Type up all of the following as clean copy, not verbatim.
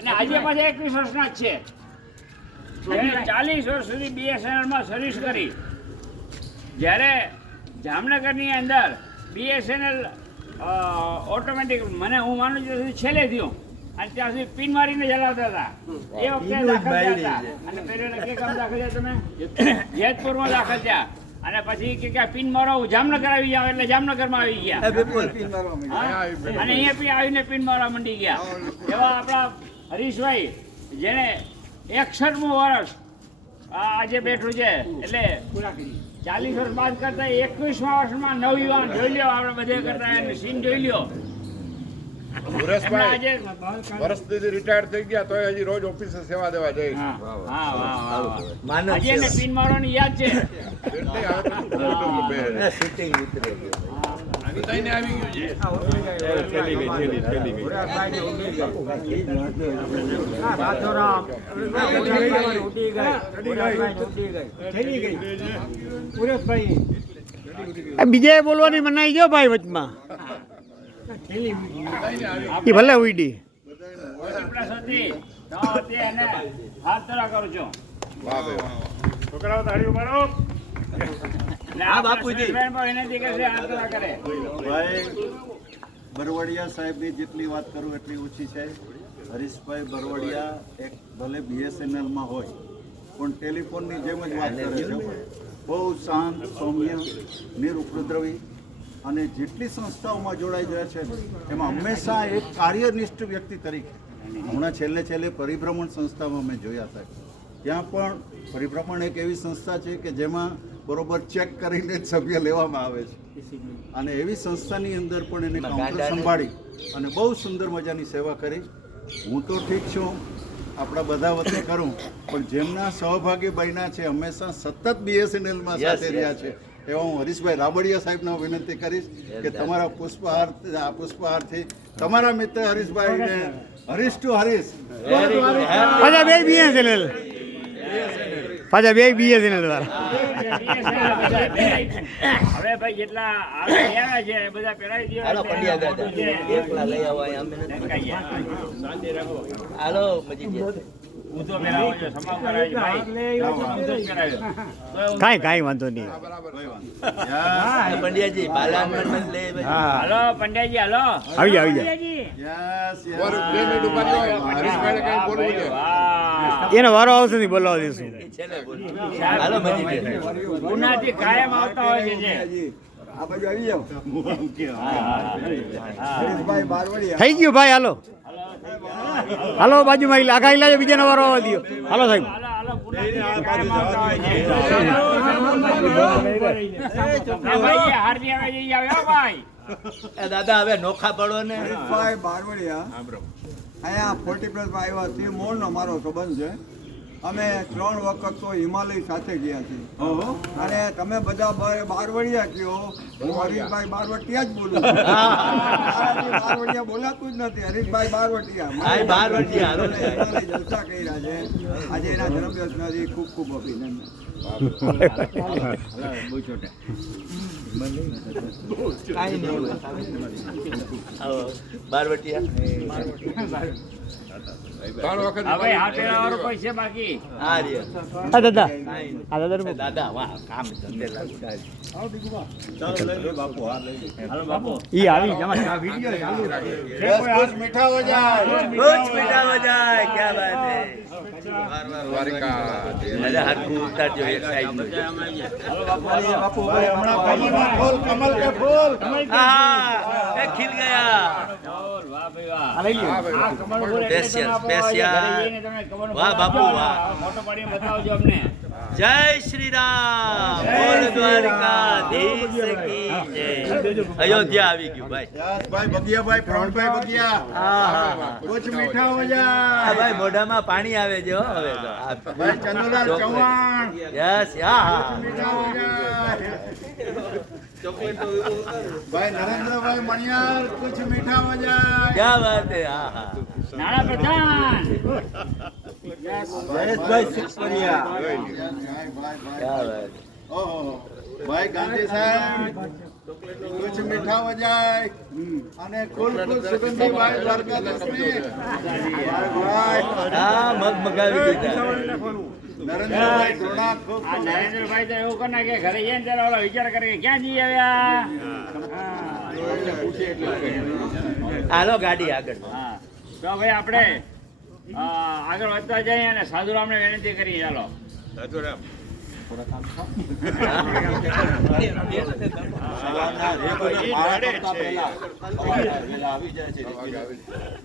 અને આજે પાછા 21 વર્ષના જ છે. 40 વર્ષ સુધી BSNL સર્વિસ કરી. જ્યારે જામનગરની અંદર BSNL ઓટોમેટિક હું માનું છું છેલ્લે થયું અને ત્યાં સુધી પિન મારીને ચલાવતા હતા. એ વખતે દાખલ થયા હતા. અને પહેલા કે કામ દાખલ થયા તમે જેતપુરમાં દાખલ થયા અને પછી કે પિન મારો જામનગર આવી જાવ એટલે જામનગરમાં આવી ગયા અને અહીંયા આવીને પિન મારવા મંડી ગયા. એવા આપણા હરીશભાઈ જેને 61મું વર્ષ આજે બેઠું છે એટલે 40 વર્ષ બાદ કરતા 21મા વર્ષમાં નવયુવાન જોઈ લ્યો. આપણે બધે કરતા સીન જોઈ લ્યો. સુરેશભાઈ વર્ષ સુધી રિટાયર થઈ ગયા તો હજી રોજ ઓફિસે સેવા દેવા જાય. આજે એને પિન મારવાની યાદ છે. બીજા બોલવાની મનાઈ ગયો ભાઈ વચમાં એ ભલે ઉડી છોકરાઓ તાળીઓ મારો. બરવડિયા સાહેબની જેટલી વાત કરું એટલી ઓછી છે. હરીશભાઈ બરવડિયા એક ભલે BSNLમાં હોય પણ ટેલિફોનની જેમ જ વાત કરે છે. બહુ શાંત, સૌમ્ય, નિરુપદ્રવી અને જેટલી સંસ્થાઓમાં જોડાઈ ગયા છે એમાં હંમેશા એક કાર્યનિષ્ઠ વ્યક્તિ તરીકે હમણાં છેલ્લે પરિભ્રમણ સંસ્થામાં મેં જોયા સાહેબ. ત્યાં પણ પરિભ્રમણ એક એવી સંસ્થા છે કે જેમાં બરોબર ચેક કરીને જ સભ્ય લેવામાં આવે છે અને એવી સંસ્થાની અંદર પણ એને કાઉન્ટર સંભાળી અને બહુ સુંદર મજાની સેવા કરી. હું તો ઠીક છું, આપણા બધા વચ્ચે કરું, પણ જેમના સહભાગી બન્યા છે હંમેશા સતત BSNLમાં સાથે રહ્યા છે એવા હું હરીશભાઈ રાબડિયા સાહેબને વિનંતી કરીશ કે તમારા પુષ્પહારથી તમારા મિત્ર હરીશભાઈને હરીશ ટુ હરીશ પાછા બે BSNL વાળા. હવે ભાઈ જેટલા આવ્યા છે બધા પેરાઈ કાંઈ વાંધો નહીં. પંડ્યાજી હાલો પંડ્યાજી હાલો આવી જાઓ. એનો વારો આવશે નહીં બોલાવા દઈશું. ઉનાથી કાયમ આવતા હોય છે. થઈ ગયું ભાઈ. હાલો બાજુમાં આખા ઇલાજ બીજાનો વારો આવવા દો. હાલો સાહેબ. દાદા હવે નોખા પડો ને. બારવડિયા અહીંયા 40+ આવ્યા તે મૂળનો મારો સંબંધ છે. અમે 3 વખત તો હિમાલય સાથે ગયા છીએ અને તમે બધા બારવડિયા કહો, હું હરીશભાઈ બારવટિયા જ બોલું છું. બારવટિયા બોલાતું જ નથી. હરીશભાઈ બારવટિયા જલસા કર્યા છે. આજે એના જન્મદિવસના ખૂબ ખૂબ અભિનંદન. દાદા વાહ કામ ધંધે મીઠા હો જાય ક્યાં બાત હે. હાથ ઉતારજો એક સાઈડ ખીલ ગયા. વાહ બાપુ વાહ. જય શ્રી રામ. બોલ દ્વારકાધીશ કી જય. અયોધ્યા આવી ગયું ભાઈ. બગિયાભાઈ પ્રવીણભાઈ બગિયા કુછ મીઠા હો જાય. ભાઈ મોઢામાં પાણી આવે છે હો હવે તો. ભાઈ ચંદુલાલ ચૌહાણ યસ હા. મીઠા હો જાય. ભાઈ નરેન્દ્રભાઈ મણિયાર કુછ મીઠા હો જાય. ક્યાં વાત હે. હા હા. નાણા પ્રધાન જયેશભાઈ સિક્સપરિયા. ક્યાં વાત. ઓહો ભાઈ ગાંધી સાહેબ કુછ મીઠા હો જાય અને કુલ સુગંધી ભાઈ દ્વારકાધીશની ભાઈ હા મગ મગાવી દીધા નરેન્દ્રભાઈ ઘૃણા ખૂબ આ નરેન્દ્રભાઈ તો એવું કરી નાખે ઘરે જઈને ત્યારે ઓલો વિચાર કરે કે ક્યાં જઈ આવ્યા હાલો ગાડી આગળ હા તો ભાઈ આપણે આગળ વધતા જઈએ અને સાધુરામને વિનંતી કરીએ ચાલો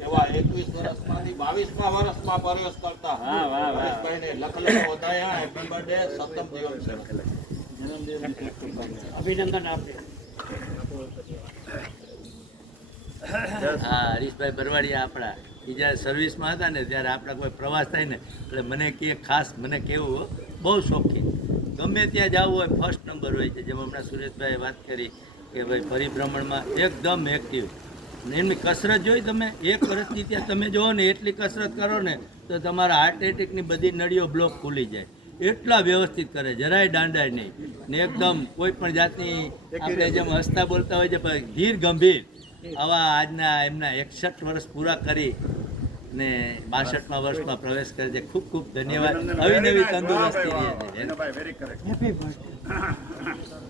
એવા 21 વર્ષમાંથી 22મા વર્ષમાં પ્રવેશ કરતા હા વાહ વાહ હરેશભાઈને લખલખ વધાયા. હેપી બર્થડે, સત્તમ જીવન છે. અભિનંદન આપે હા હરીશભાઈ બરવાડિયા આપણા એ જ્યારે સર્વિસમાં હતા ને ત્યારે આપણા કોઈ પ્રવાસ થાય ને એટલે મને કે ખાસ મને કહેવું બહુ શોખીન ગમે ત્યાં જવું હોય ફર્સ્ટ નંબર હોય છે. જેમ હમણાં સુરેશભાઈએ વાત કરી કે ભાઈ પરિભ્રમણમાં એકદમ એક્ટિવ એમની કસરત જોઈ તમે 1 વર્ષથી ત્યાં તમે જુઓ ને એટલી કસરત કરો ને તો તમારા હાર્ટ એટેકની બધી નળીઓ બ્લોક ખુલી જાય એટલા વ્યવસ્થિત કરે જરાય દાંડાય નહીં ને એકદમ કોઈ પણ જાતની આપણે જેમ હસતા બોલતા હોય છે પણ ધીર ગંભીર આવા આજના એમના 61 વર્ષ પૂરા કરી ને 62મા વર્ષમાં પ્રવેશ કરે છે. ખૂબ ખૂબ ધન્યવાદ. અવિનવી તંદુરસ્તી રહે છે.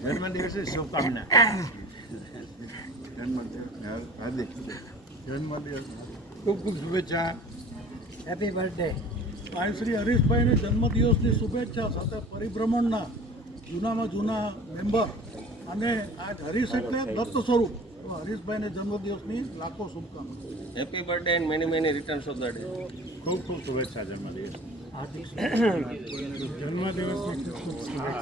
જન્મદિવસની શુભકામના. હાર્દિક જન્મદિવસ ખૂબ ખૂબ શુભેચ્છા. હેપી બર્થડે ભાઈ શ્રી હરીશભાઈને જન્મદિવસની શુભેચ્છા સાથે પરિભ્રમણના જૂનામાં જૂના મેમ્બર અને આજ હરીશ એટલે દત્ત સ્વરૂપ તો હરીશભાઈને જન્મદિવસની લાખો શુભકામના. Happy birthday and many many returns of the day. ખૂબ ખૂબ શુભેચ્છા જન્મદિવસ.